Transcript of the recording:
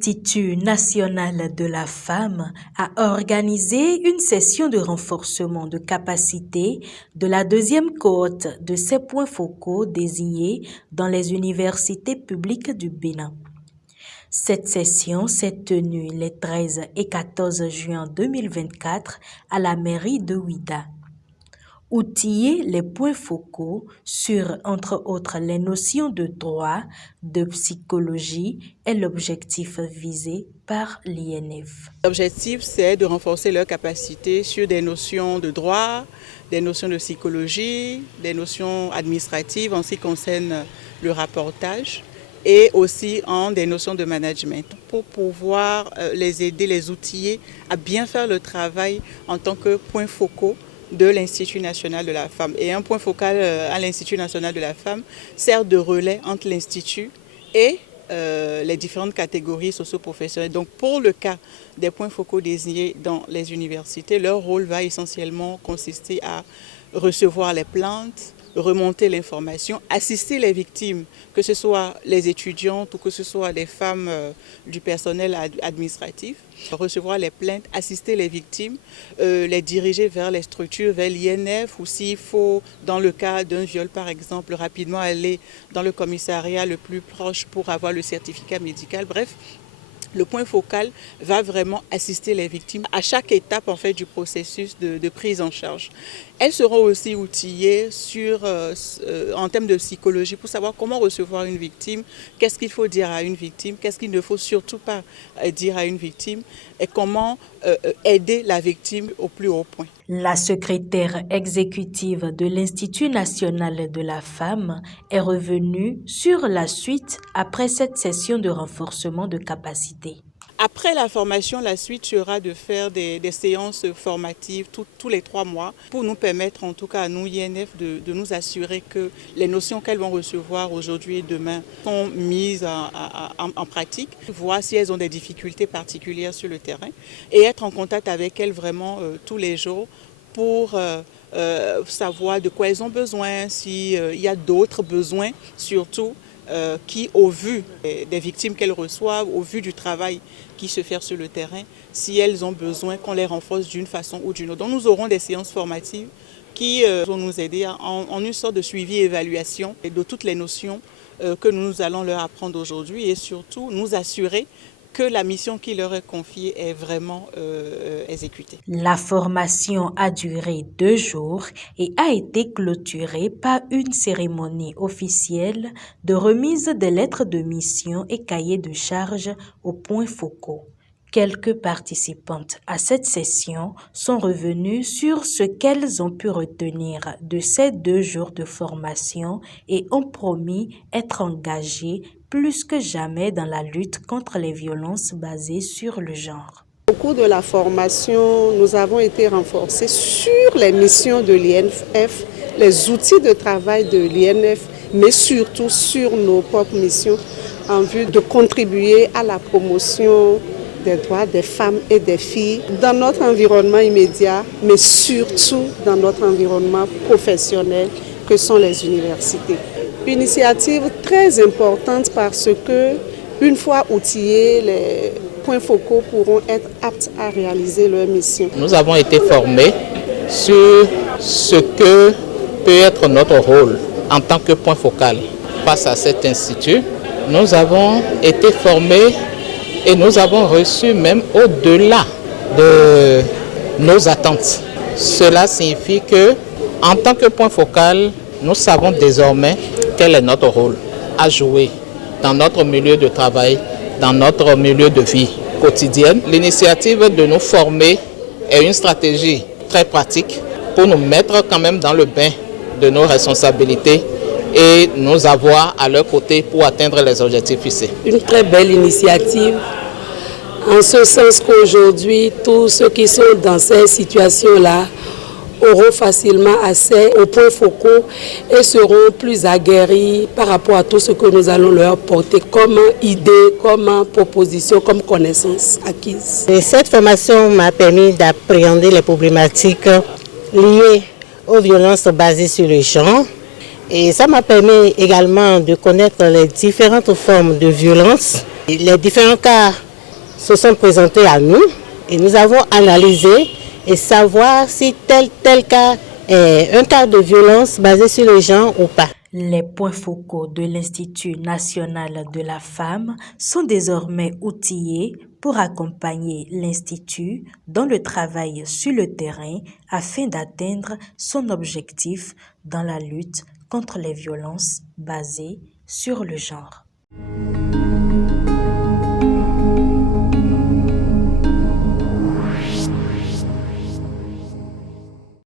l'Institut national de la femme a organisé une session de renforcement de capacité de la deuxième cohorte de ces points focaux désignés dans les universités publiques du Bénin. Cette session s'est tenue les 13 et 14 juin 2024 à la mairie de Ouidah. Outiller les points focaux sur, entre autres, les notions de droit, de psychologie est l'objectif visé par l'INF. L'objectif, c'est de renforcer leurs capacités sur des notions de droit, des notions de psychologie, des notions administratives en ce qui concerne le rapportage et aussi en des notions de management pour pouvoir les aider, les outiller à bien faire le travail en tant que points focaux de l'Institut national de la femme. Et un point focal à l'Institut national de la femme sert de relais entre l'Institut et les différentes catégories socio-professionnelles. Donc pour le cas des points focaux désignés dans les universités, leur rôle va essentiellement consister à recevoir les plaintes, remonter l'information, assister les victimes, que ce soit les étudiantes ou que ce soit les femmes du personnel administratif, recevoir les plaintes, assister les victimes, les diriger vers les structures, vers l'INF ou s'il faut, dans le cas d'un viol par exemple, rapidement aller dans le commissariat le plus proche pour avoir le certificat médical. Bref, le point focal va vraiment assister les victimes à chaque étape en fait, du processus de prise en charge. Elles seront aussi outillées en termes de psychologie pour savoir comment recevoir une victime, qu'est-ce qu'il faut dire à une victime, qu'est-ce qu'il ne faut surtout pas dire à une victime et comment aider la victime au plus haut point. La secrétaire exécutive de l'Institut national de la femme est revenue sur la suite après cette session de renforcement de capacité. Après la formation, la suite sera de faire des séances formatives tous les 3 mois pour nous permettre, en tout cas à nous, INF, de nous assurer que les notions qu'elles vont recevoir aujourd'hui et demain sont mises en pratique, voir si elles ont des difficultés particulières sur le terrain et être en contact avec elles vraiment tous les jours pour savoir de quoi elles ont besoin, s'il y a d'autres besoins surtout. Qui, au vu des victimes qu'elles reçoivent, au vu du travail qui se fait sur le terrain, si elles ont besoin qu'on les renforce d'une façon ou d'une autre. Donc nous aurons des séances formatives qui vont nous aider en une sorte de suivi et évaluation de toutes les notions que nous allons leur apprendre aujourd'hui et surtout nous assurer que la mission qui leur est confiée est vraiment exécutée. La formation a duré 2 jours et a été clôturée par une cérémonie officielle de remise des lettres de mission et cahiers de charges aux points focaux. Quelques participantes à cette session sont revenues sur ce qu'elles ont pu retenir de ces 2 jours de formation et ont promis être engagées plus que jamais dans la lutte contre les violences basées sur le genre. Au cours de la formation, nous avons été renforcés sur les missions de l'INF, les outils de travail de l'INF, mais surtout sur nos propres missions en vue de contribuer à la promotion des droits des femmes et des filles dans notre environnement immédiat, mais surtout dans notre environnement professionnel que sont les universités. Une initiative très importante parce que, une fois outillés, les points focaux pourront être aptes à réaliser leur mission. Nous avons été formés sur ce que peut être notre rôle en tant que point focal face à cet institut. Nous avons été formés et nous avons reçu même au-delà de nos attentes. Cela signifie que, en tant que point focal, nous savons désormais quel est notre rôle à jouer dans notre milieu de travail, dans notre milieu de vie quotidienne. L'initiative de nous former est une stratégie très pratique pour nous mettre quand même dans le bain de nos responsabilités et nous avoir à leur côté pour atteindre les objectifs fixés. Une très belle initiative, en ce sens qu'aujourd'hui, tous ceux qui sont dans ces situations-là auront facilement accès aux points focaux et seront plus aguerris par rapport à tout ce que nous allons leur porter comme idée, comme proposition, comme connaissance acquise. Et cette formation m'a permis d'appréhender les problématiques liées aux violences basées sur le genre. Et ça m'a permis également de connaître les différentes formes de violence, les différents cas se sont présentés à nous et nous avons analysé et savoir si tel cas est un cas de violence basé sur le genre ou pas. Les points focaux de l'Institut national de la femme sont désormais outillés pour accompagner l'Institut dans le travail sur le terrain afin d'atteindre son objectif dans la lutte contre les violences basées sur le genre.